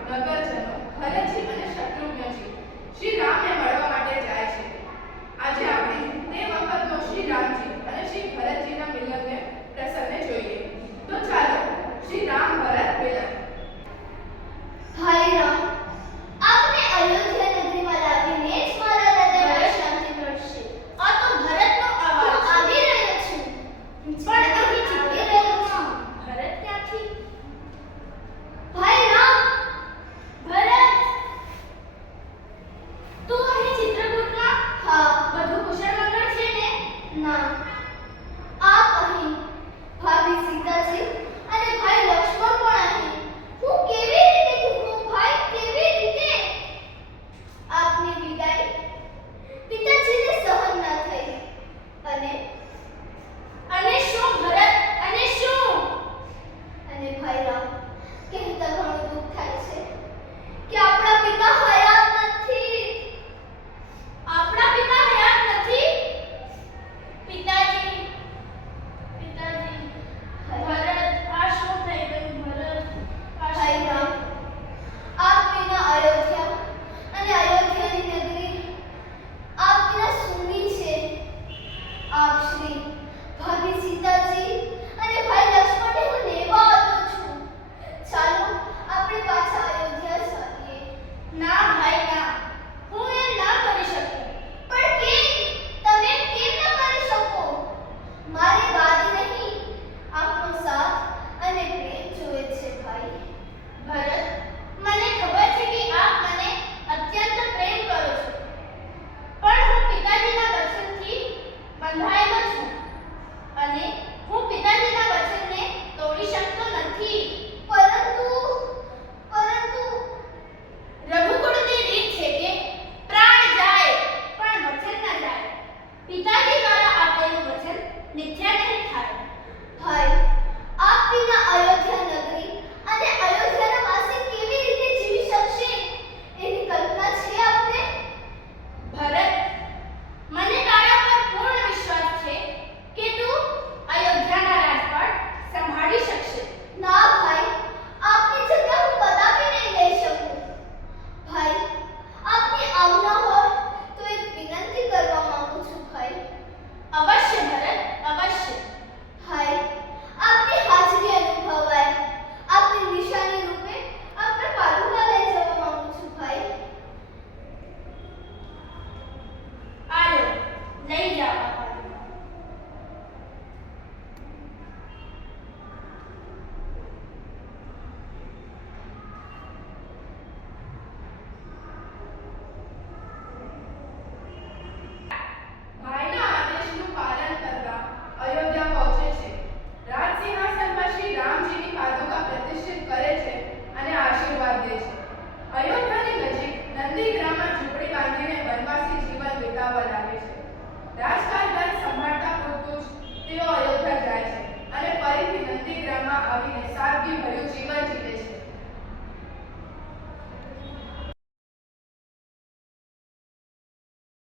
નગરજનો ઘરે છે અને શત્રુઘ્ન છે શ્રી રામે